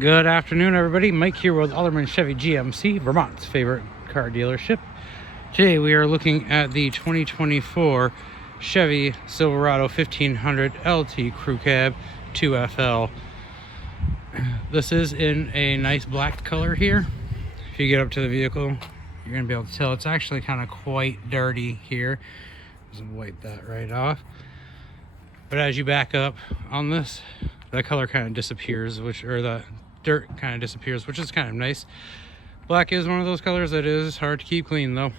Good afternoon, everybody. Mike here with Alderman Chevy GMC, Vermont's favorite car dealership. Today we are looking at the 2024 Chevy Silverado 1500 LT Crew Cab 2FL. This is in a nice black color here. If you get up to the vehicle, you're going to be able to tell it's actually kind of quite dirty here. Just wipe that right off. But as you back up on this, that color kind of disappears, the dirt kind of disappears, which is kind of nice. Black is one of those colors that is hard to keep clean though,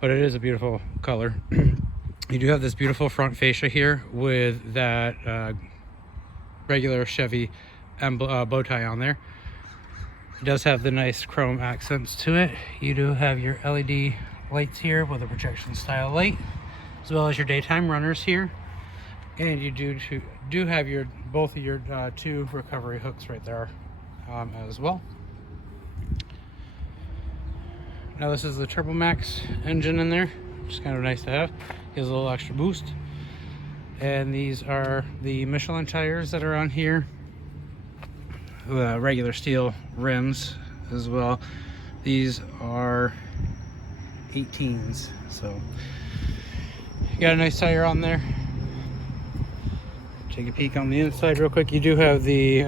but it is a beautiful color. You do have this beautiful front fascia here with that regular Chevy bow tie on there. It does have the nice chrome accents to it. You do have your LED lights here with a projection style light, as well as your daytime runners here. And you do have both of your two recovery hooks right there as well. Now this is the Turbo Max engine in there, which is kind of nice to have. Gives a little extra boost. And these are the Michelin tires that are on here. The regular steel rims as well. These are 18s, so you got a nice tire on there. Take a peek on the inside real quick. You do have the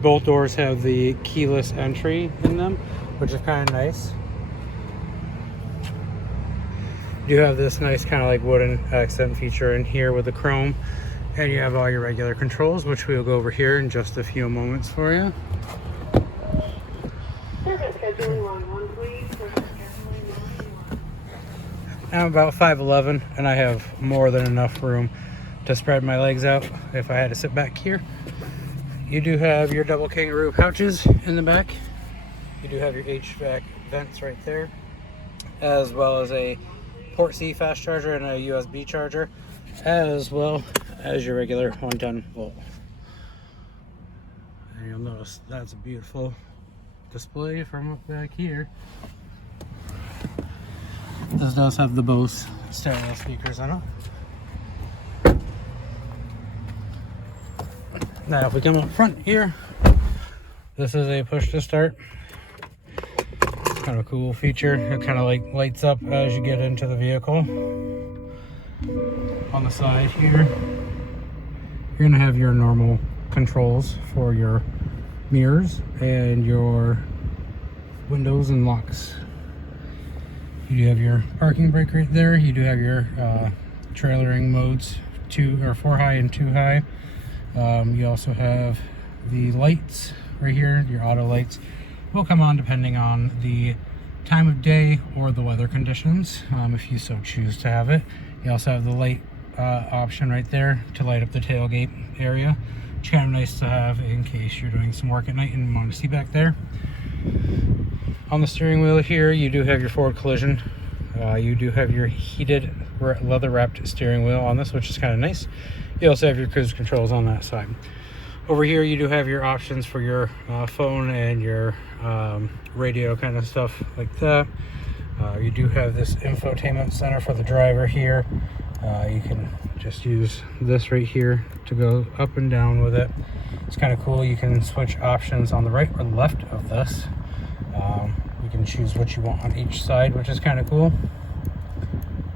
both doors have the keyless entry in them, which is kind of nice. You do have this nice kind of like wooden accent feature in here with the chrome, and you have all your regular controls, which we'll go over here in just a few moments for you. I'm about 5'11", and I have more than enough room to spread my legs out if I had to sit back here. You do have your double kangaroo pouches in the back. You do have your HVAC vents right there, as well as a port C fast charger and a USB charger, as well as your regular 110 volt. And you'll notice that's a beautiful display from up back here. This does have the Bose stereo speakers on it. Now if we come up front here, this is a push to start. It's kind of a cool feature. It kind of like lights up as you get into the vehicle. On the side here, you're gonna have your normal controls for your mirrors and your windows and locks. You do have your parking brake right there. You do have your trailering modes, 4 high and 2 high. You also have the lights right here. Your auto lights will come on depending on the time of day or the weather conditions, if you so choose to have it. You also have the light option right there to light up the tailgate area, which is kind of nice to have in case you're doing some work at night and want to see back there. On the steering wheel here, you do have your forward collision. You do have your heated leather wrapped steering wheel on this, which is kind of nice. You also have your cruise controls on that side. Over here you do have your options for your phone and your radio kind of stuff like that. You do have this infotainment center for the driver here. You can just use this right here to go up and down with it. It's kind of cool. You can switch options on the right or left of this. You can choose what you want on each side, which is kind of cool.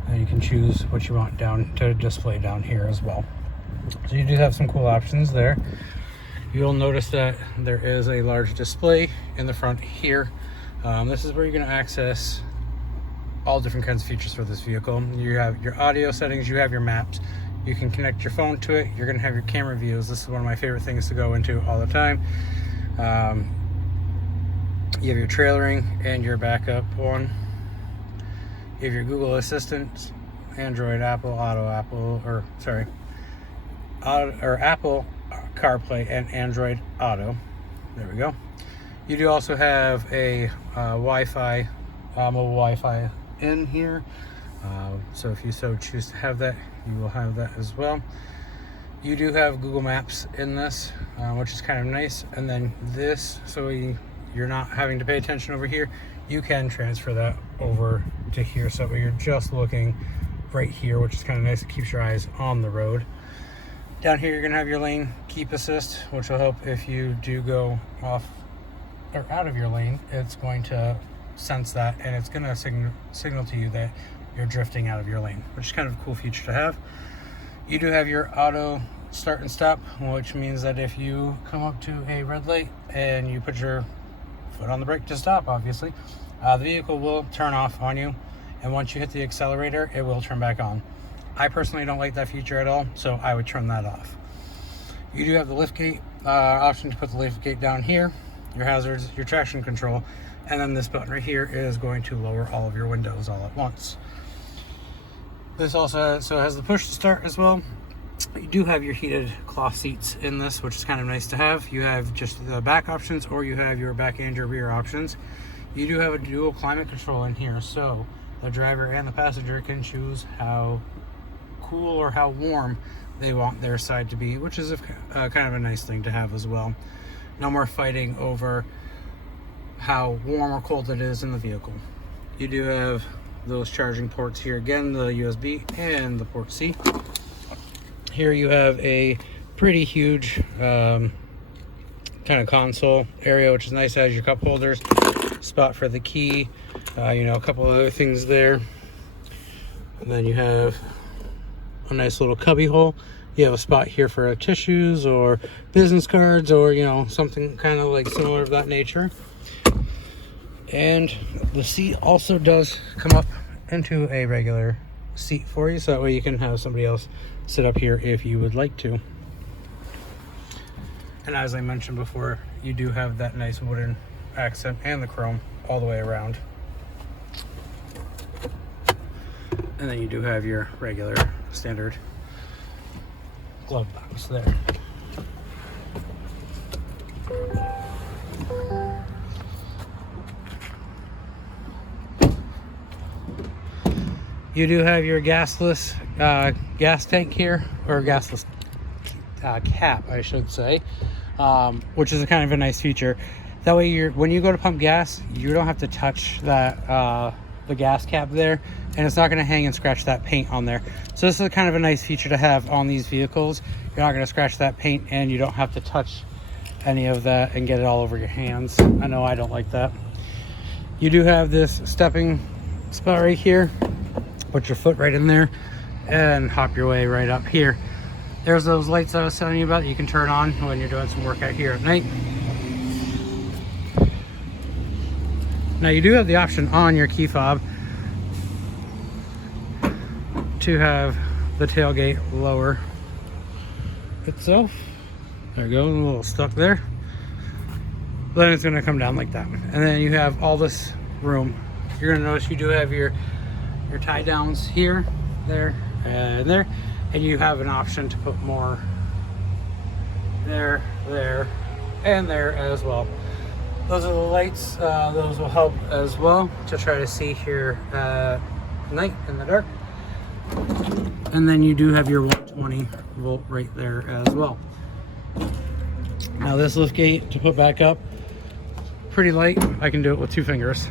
And you can choose what you want down to display down here as well. So you do have some cool options there. You'll notice that there is a large display in the front here. This is where you're going to access all different kinds of features for this vehicle. You have your audio settings, you have your maps. You can connect your phone to it. You're going to have your camera views. This is one of my favorite things to go into all the time. You have your trailering and your backup one. You have your Google Assistant, Android, Apple, Apple CarPlay and Android Auto. There we go. You do also have a Wi-Fi, mobile Wi-Fi in here. So if you so choose to have that, you will have that as well. You do have Google Maps in this, which is kind of nice. And then this, so you're not having to pay attention over here. You can transfer that over to here, so you're just looking right here, which is kind of nice. It keeps your eyes on the road. Down here, you're gonna have your lane keep assist, which will help if you do go off or out of your lane. It's going to sense that, and it's gonna signal to you that you're drifting out of your lane, which is kind of a cool feature to have. You do have your auto start and stop, which means that if you come up to a red light and you put your foot on the brake to stop, obviously, the vehicle will turn off on you, and once you hit the accelerator, it will turn back on. I personally don't like that feature at all, so I would turn that off. You do have the lift gate option to put the lift gate down here, your hazards, your traction control, and then this button right here is going to lower all of your windows all at once. This also has the push to start as well. You do have your heated cloth seats in this, which is kind of nice to have. You have just the back options, or you have your back and your rear options. You do have a dual climate control in here, so the driver and the passenger can choose how cool or how warm they want their side to be, which is kind of a nice thing to have as well. No more fighting over how warm or cold it is in the vehicle. You do have those charging ports here again, the USB and the port C. Here you have a pretty huge kind of console area, which is nice. It has your cup holders, spot for the key, a couple other things there. And then you have a nice little cubby hole. You have a spot here for tissues or business cards, or something kind of like similar of that nature. And the seat also does come up into a regular seat for you, so that way you can have somebody else sit up here if you would like to. And as I mentioned before, you do have that nice wooden accent and the chrome all the way around. And then you do have your regular standard glove box there. You do have your gasless gas tank here, or gasless cap, I should say, which is a kind of a nice feature. That way, when you go to pump gas, you don't have to touch that the gas cap there, and it's not going to hang and scratch that paint on there. So this is kind of a nice feature to have on these vehicles. You're not going to scratch that paint, and you don't have to touch any of that and get it all over your hands. I know I don't like that. You do have this stepping spot right here. Put your foot right in there and hop your way right up here. There's those lights that I was telling you about that you can turn on when you're doing some work out here at night. Now you do have the option on your key fob to have the tailgate lower itself. There you go, a little stuck there. Then it's going to come down like that. And then you have all this room. You're going to notice you do have your tie downs here, there, and there, and you have an option to put more there, and there as well. Those are the lights. Those will help as well to try to see here at night in the dark. And then you do have your 120 volt right there as well. Now this lift gate to put back up, pretty light. I can do it with 2 fingers.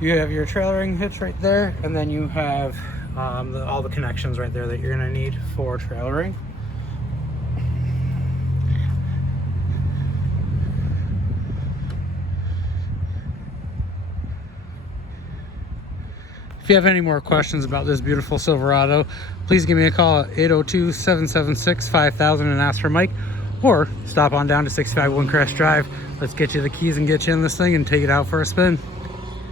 You have your trailering hitch right there, and then you have all the connections right there that you're going to need for trailering. If you have any more questions about this beautiful Silverado, please give me a call at 802-776-5000 and ask for Mike, or stop on down to 651 Crest Drive. Let's get you the keys and get you in this thing and take it out for a spin.